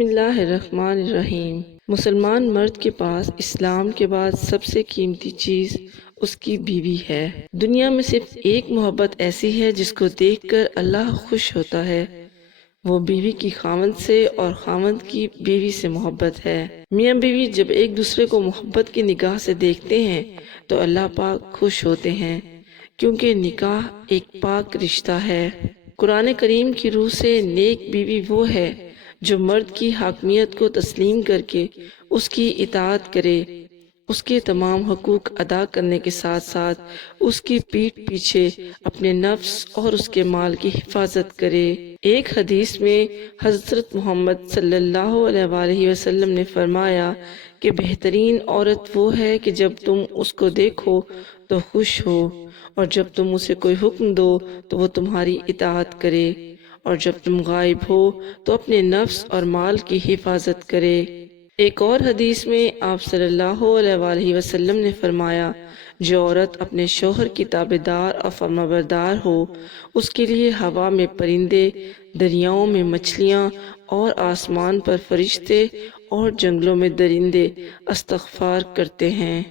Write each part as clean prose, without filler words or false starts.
بسم اللہ الرحمن الرحیم۔ مسلمان مرد کے پاس اسلام کے بعد سب سے قیمتی چیز اس کی بیوی ہے۔ دنیا میں صرف ایک محبت ایسی ہے جس کو دیکھ کر اللہ خوش ہوتا ہے، وہ بیوی کی خاوند سے اور خاوند کی بیوی سے محبت ہے۔ میاں بیوی جب ایک دوسرے کو محبت کی نگاہ سے دیکھتے ہیں تو اللہ پاک خوش ہوتے ہیں، کیونکہ نکاح ایک پاک رشتہ ہے۔ قرآن کریم کی روح سے نیک بیوی وہ ہے جو مرد کی حاکمیت کو تسلیم کر کے اس کی اطاعت کرے، اس کے تمام حقوق ادا کرنے کے ساتھ ساتھ اس کی پیٹھ پیچھے اپنے نفس اور اس کے مال کی حفاظت کرے۔ ایک حدیث میں حضرت محمد صلی اللہ علیہ وآلہ وسلم نے فرمایا کہ بہترین عورت وہ ہے کہ جب تم اس کو دیکھو تو خوش ہو، اور جب تم اسے کوئی حکم دو تو وہ تمہاری اطاعت کرے، اور جب تم غائب ہو تو اپنے نفس اور مال کی حفاظت کرے۔ ایک اور حدیث میں آپ صلی اللہ علیہ وآلہ وسلم نے فرمایا، جو عورت اپنے شوہر کی تابعدار اور فرمانبردار ہو، اس کے لیے ہوا میں پرندے، دریاؤں میں مچھلیاں اور آسمان پر فرشتے اور جنگلوں میں درندے استغفار کرتے ہیں۔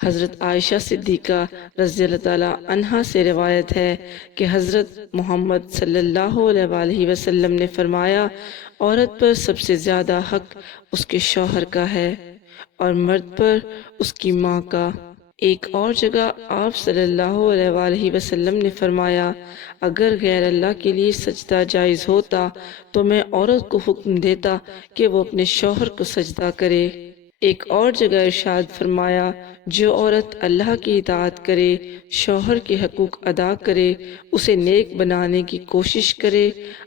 حضرت عائشہ صدیقہ رضی اللہ تعالیٰ عنہا سے روایت ہے کہ حضرت محمد صلی اللہ علیہ وآلہ وسلم نے فرمایا، عورت پر سب سے زیادہ حق اس کے شوہر کا ہے اور مرد پر اس کی ماں کا۔ ایک اور جگہ آپ صلی اللہ علیہ وآلہ وسلم نے فرمایا، اگر غیر اللہ کے لیے سجدہ جائز ہوتا تو میں عورت کو حکم دیتا کہ وہ اپنے شوہر کو سجدہ کرے۔ ایک اور جگہ ارشاد فرمایا، جو عورت اللہ کی اطاعت کرے، شوہر کے حقوق ادا کرے، اسے نیک بنانے کی کوشش کرے،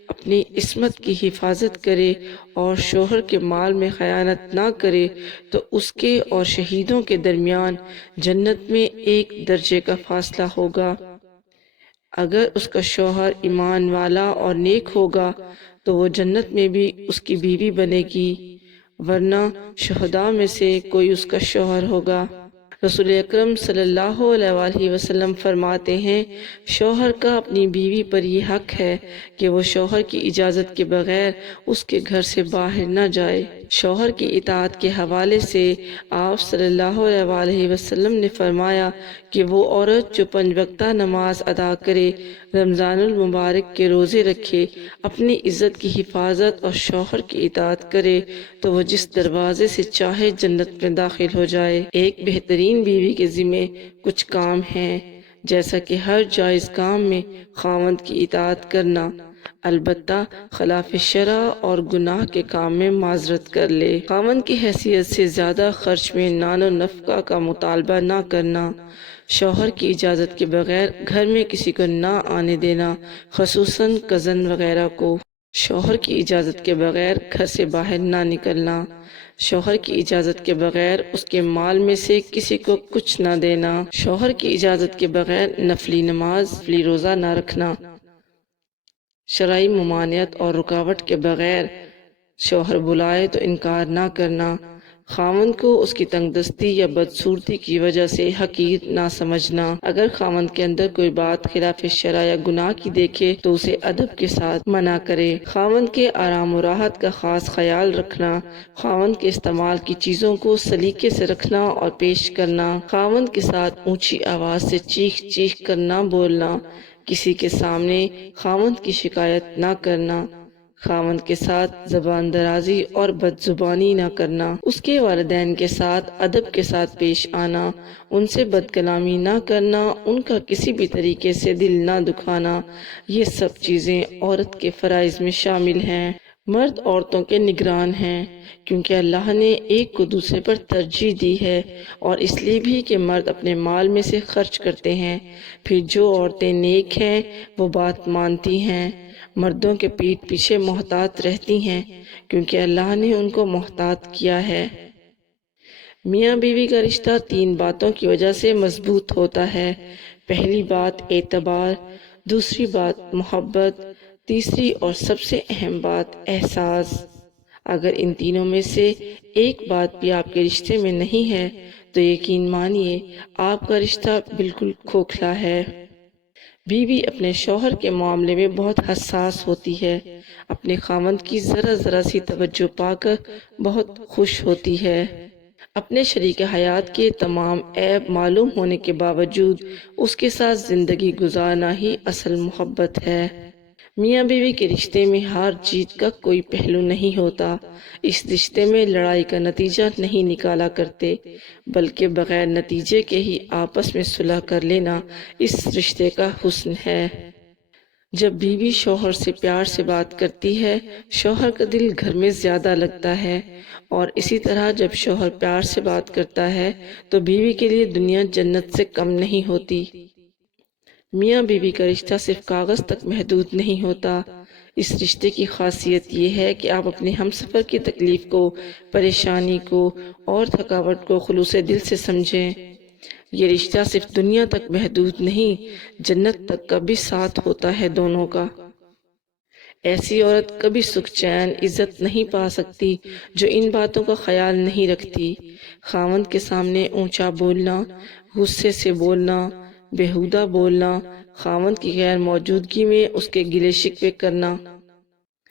اپنی عصمت کی حفاظت کرے اور شوہر کے مال میں خیانت نہ کرے تو اس کے اور شہیدوں کے درمیان جنت میں ایک درجے کا فاصلہ ہوگا۔ اگر اس کا شوہر ایمان والا اور نیک ہوگا تو وہ جنت میں بھی اس کی بیوی بنے گی، ورنہ شہداء میں سے کوئی اس کا شوہر ہوگا۔ رسول اکرم صلی اللہ علیہ وآلہ وسلم فرماتے ہیں، شوہر کا اپنی بیوی پر یہ حق ہے کہ وہ شوہر کی اجازت کے بغیر اس کے گھر سے باہر نہ جائے۔ شوہر کی اطاعت کے حوالے سے آپ صلی اللہ علیہ وآلہ وسلم نے فرمایا کہ وہ عورت جو 5 وقتہ نماز ادا کرے، رمضان المبارک کے روزے رکھے، اپنی عزت کی حفاظت اور شوہر کی اطاعت کرے تو وہ جس دروازے سے چاہے جنت میں داخل ہو جائے۔ ایک بہترین بیوی کے ذمہ کچھ کام ہیں، جیسا کہ ہر جائز کام میں خاوند کی اطاعت کرنا، البتہ خلاف شرع اور گناہ کے کام میں معذرت کر لے۔ خاوند کی حیثیت سے زیادہ خرچ میں نان و نفقہ کا مطالبہ نہ کرنا، شوہر کی اجازت کے بغیر گھر میں کسی کو نہ آنے دینا، خصوصاً کزن وغیرہ کو، شوہر کی اجازت کے بغیر گھر سے باہر نہ نکلنا، شوہر کی اجازت کے بغیر اس کے مال میں سے کسی کو کچھ نہ دینا، شوہر کی اجازت کے بغیر نفلی نماز، نفلی روزہ نہ رکھنا، شرعی ممانعت اور رکاوٹ کے بغیر شوہر بلائے تو انکار نہ کرنا، خاوند کو اس کی تنگ دستی یا بدصورتی کی وجہ سے حقیر نہ سمجھنا، اگر خاوند کے اندر کوئی بات خلاف شرع یا گناہ کی دیکھے تو اسے ادب کے ساتھ منع کرے، خاوند کے آرام و راحت کا خاص خیال رکھنا، خاوند کے استعمال کی چیزوں کو سلیقے سے رکھنا اور پیش کرنا، خاوند کے ساتھ اونچی آواز سے چیخ چیخ کر نہ بولنا، کسی کے سامنے خاوند کی شکایت نہ کرنا، خاوند کے ساتھ زبان درازی اور بد زبانی نہ کرنا، اس کے والدین کے ساتھ ادب کے ساتھ پیش آنا، ان سے بد کلامی نہ کرنا، ان کا کسی بھی طریقے سے دل نہ دکھانا، یہ سب چیزیں عورت کے فرائض میں شامل ہیں۔ مرد عورتوں کے نگران ہیں، کیونکہ اللہ نے ایک کو دوسرے پر ترجیح دی ہے، اور اس لیے بھی کہ مرد اپنے مال میں سے خرچ کرتے ہیں۔ پھر جو عورتیں نیک ہیں وہ بات مانتی ہیں، مردوں کے پیٹھ پیچھے محتاط رہتی ہیں، کیونکہ اللہ نے ان کو محتاط کیا ہے۔ میاں بیوی کا رشتہ 3 باتوں کی وجہ سے مضبوط ہوتا ہے۔ پہلی بات اعتبار، دوسری بات محبت، تیسری اور سب سے اہم بات احساس۔ اگر ان تینوں میں سے ایک بات بھی آپ کے رشتے میں نہیں ہے تو یقین مانیے آپ کا رشتہ بالکل کھوکھلا ہے۔ بیوی اپنے شوہر کے معاملے میں بہت حساس ہوتی ہے، اپنے خاوند کی ذرا ذرا سی توجہ پا کر بہت خوش ہوتی ہے۔ اپنے شریک حیات کے تمام عیب معلوم ہونے کے باوجود اس کے ساتھ زندگی گزارنا ہی اصل محبت ہے۔ میاں بیوی کے رشتے میں ہار جیت کا کوئی پہلو نہیں ہوتا۔ اس رشتے میں لڑائی کا نتیجہ نہیں نکالا کرتے، بلکہ بغیر نتیجے کے ہی آپس میں صلح کر لینا اس رشتے کا حسن ہے۔ جب بیوی شوہر سے پیار سے بات کرتی ہے، شوہر کا دل گھر میں زیادہ لگتا ہے، اور اسی طرح جب شوہر پیار سے بات کرتا ہے تو بیوی کے لیے دنیا جنت سے کم نہیں ہوتی۔ میاں بیوی کا رشتہ صرف کاغذ تک محدود نہیں ہوتا۔ اس رشتے کی خاصیت یہ ہے کہ آپ اپنے ہمسفر کی تکلیف کو، پریشانی کو اور تھکاوٹ کو خلوص دل سے سمجھیں۔ یہ رشتہ صرف دنیا تک محدود نہیں، جنت تک کا بھی ساتھ ہوتا ہے دونوں کا۔ ایسی عورت کبھی سکھ چین عزت نہیں پا سکتی جو ان باتوں کا خیال نہیں رکھتی۔ خاوند کے سامنے اونچا بولنا، غصے سے بولنا، بیہودہ بولنا، خاوند کی غیر موجودگی میں اس کے گلے شکوے کرنا۔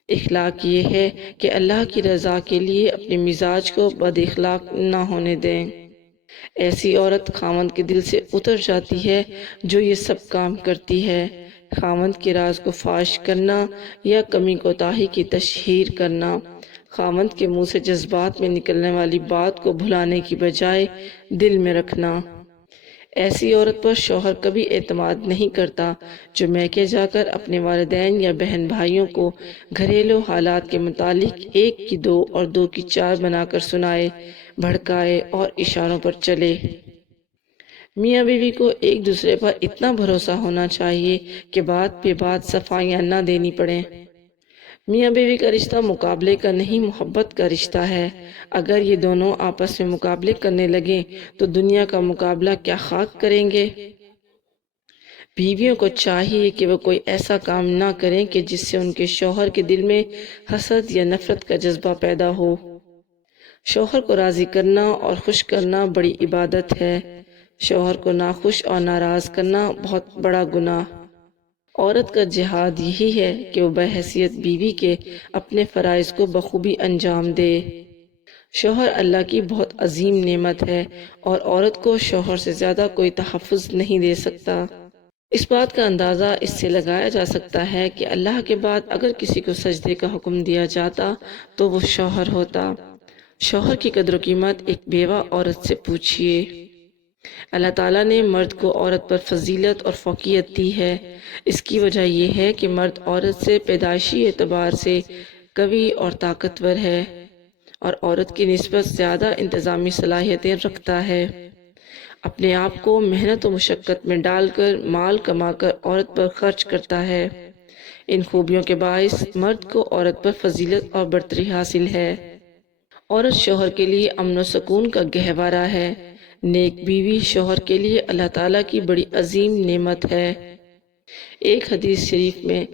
اخلاق یہ ہے کہ اللہ کی رضا کے لیے اپنے مزاج کو بد اخلاق نہ ہونے دیں۔ ایسی عورت خاوند کے دل سے اتر جاتی ہے جو یہ سب کام کرتی ہے۔ خاوند کے راز کو فاش کرنا یا کمی کوتاہی کی تشہیر کرنا، خاوند کے منہ سے جذبات میں نکلنے والی بات کو بھلانے کی بجائے دل میں رکھنا۔ ایسی عورت پر شوہر کبھی اعتماد نہیں کرتا جو میکے جا کر اپنے والدین یا بہن بھائیوں کو گھریلو حالات کے متعلق ایک کی دو اور دو کی چار بنا کر سنائے، بھڑکائے اور اشاروں پر چلے۔ میاں بیوی کو ایک دوسرے پر اتنا بھروسہ ہونا چاہیے کہ بات پہ بات صفائیاں نہ دینی پڑیں۔ میاں بیوی کا رشتہ مقابلے کا نہیں، محبت کا رشتہ ہے۔ اگر یہ دونوں آپس میں مقابلے کرنے لگیں تو دنیا کا مقابلہ کیا خاک کریں گے۔ بیویوں کو چاہیے کہ وہ کوئی ایسا کام نہ کریں کہ جس سے ان کے شوہر کے دل میں حسد یا نفرت کا جذبہ پیدا ہو۔ شوہر کو راضی کرنا اور خوش کرنا بڑی عبادت ہے۔ شوہر کو ناخوش اور ناراض کرنا بہت بڑا گناہ۔ عورت کا جہاد یہی ہے کہ وہ بحیثیت بیوی کے اپنے فرائض کو بخوبی انجام دے۔ شوہر اللہ کی بہت عظیم نعمت ہے اور عورت کو شوہر سے زیادہ کوئی تحفظ نہیں دے سکتا۔ اس بات کا اندازہ اس سے لگایا جا سکتا ہے کہ اللہ کے بعد اگر کسی کو سجدے کا حکم دیا جاتا تو وہ شوہر ہوتا۔ شوہر کی قدر و قیمت ایک بیوہ عورت سے پوچھئے۔ اللہ تعالیٰ نے مرد کو عورت پر فضیلت اور فوقیت دی ہے۔ اس کی وجہ یہ ہے کہ مرد عورت سے پیدائشی اعتبار سے قوی اور طاقتور ہے اور عورت کی نسبت زیادہ انتظامی صلاحیتیں رکھتا ہے۔ اپنے آپ کو محنت و مشقت میں ڈال کر مال کما کر عورت پر خرچ کرتا ہے۔ ان خوبیوں کے باعث مرد کو عورت پر فضیلت اور برتری حاصل ہے۔ عورت شوہر کے لیے امن و سکون کا گہوارہ ہے۔ نیک بیوی شوہر کے لیے اللہ تعالیٰ کی بڑی عظیم نعمت ہے۔ ایک حدیث شریف میں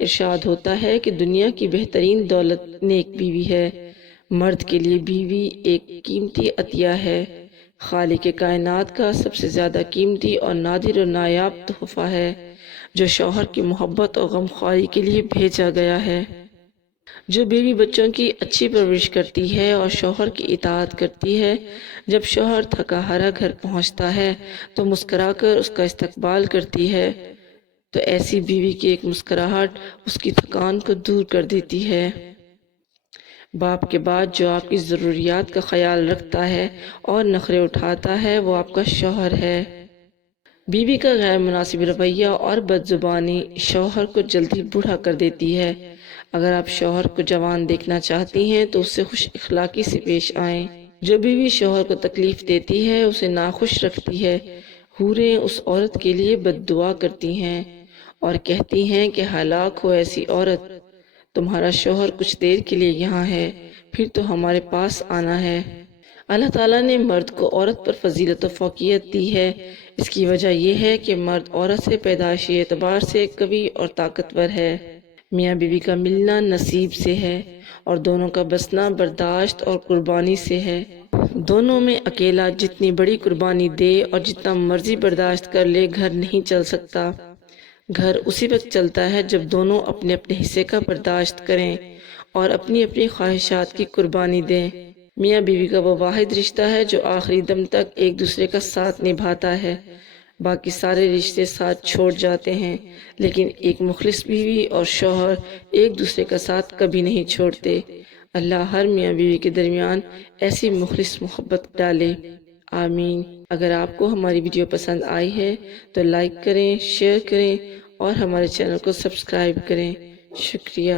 ارشاد ہوتا ہے کہ دنیا کی بہترین دولت نیک بیوی ہے۔ مرد کے لیے بیوی ایک قیمتی عطیہ ہے، خالق کائنات کا سب سے زیادہ قیمتی اور نادر و نایاب تحفہ ہے جو شوہر کی محبت اور غمخواری کے لیے بھیجا گیا ہے۔ جو بیوی بچوں کی اچھی پرورش کرتی ہے اور شوہر کی اطاعت کرتی ہے، جب شوہر تھکا ہارا گھر پہنچتا ہے تو مسکرا کر اس کا استقبال کرتی ہے، تو ایسی بیوی کی ایک مسکراہٹ اس کی تھکان کو دور کر دیتی ہے۔ باپ کے بعد جو آپ کی ضروریات کا خیال رکھتا ہے اور نخرے اٹھاتا ہے وہ آپ کا شوہر ہے۔ بیوی کا غیر مناسب رویہ اور بد زبانی شوہر کو جلدی بوڑھا کر دیتی ہے۔ اگر آپ شوہر کو جوان دیکھنا چاہتی ہیں تو اس سے خوش اخلاقی سے پیش آئیں۔ جو بیوی شوہر کو تکلیف دیتی ہے اسے ناخوش رکھتی ہے۔ حوریں اس عورت کے لیے بد دعا کرتی ہیں اور کہتی ہیں کہ ہلاک ہو ایسی عورت، تمہارا شوہر کچھ دیر کے لیے یہاں ہے، پھر تو ہمارے پاس آنا ہے۔ اللہ تعالیٰ نے مرد کو عورت پر فضیلت و فوقیت دی ہے۔ اس کی وجہ یہ ہے کہ مرد عورت سے پیدائشی اعتبار سے قوی اور طاقتور ہے۔ میاں بیوی کا ملنا نصیب سے ہے اور دونوں کا بسنا برداشت اور قربانی سے ہے۔ دونوں میں اکیلا جتنی بڑی قربانی دے اور جتنا مرضی برداشت کر لے گھر نہیں چل سکتا۔ گھر اسی وقت چلتا ہے جب دونوں اپنے اپنے حصے کا برداشت کریں اور اپنی اپنی خواہشات کی قربانی دیں۔ میاں بیوی کا وہ واحد رشتہ ہے جو آخری دم تک ایک دوسرے کا ساتھ نبھاتا ہے۔ باقی سارے رشتے ساتھ چھوڑ جاتے ہیں، لیکن ایک مخلص بیوی اور شوہر ایک دوسرے کا ساتھ کبھی نہیں چھوڑتے۔ اللہ ہر میاں بیوی کے درمیان ایسی مخلص محبت ڈالے، آمین۔ اگر آپ کو ہماری ویڈیو پسند آئی ہے تو لائک کریں، شیئر کریں اور ہمارے چینل کو سبسکرائب کریں۔ شکریہ۔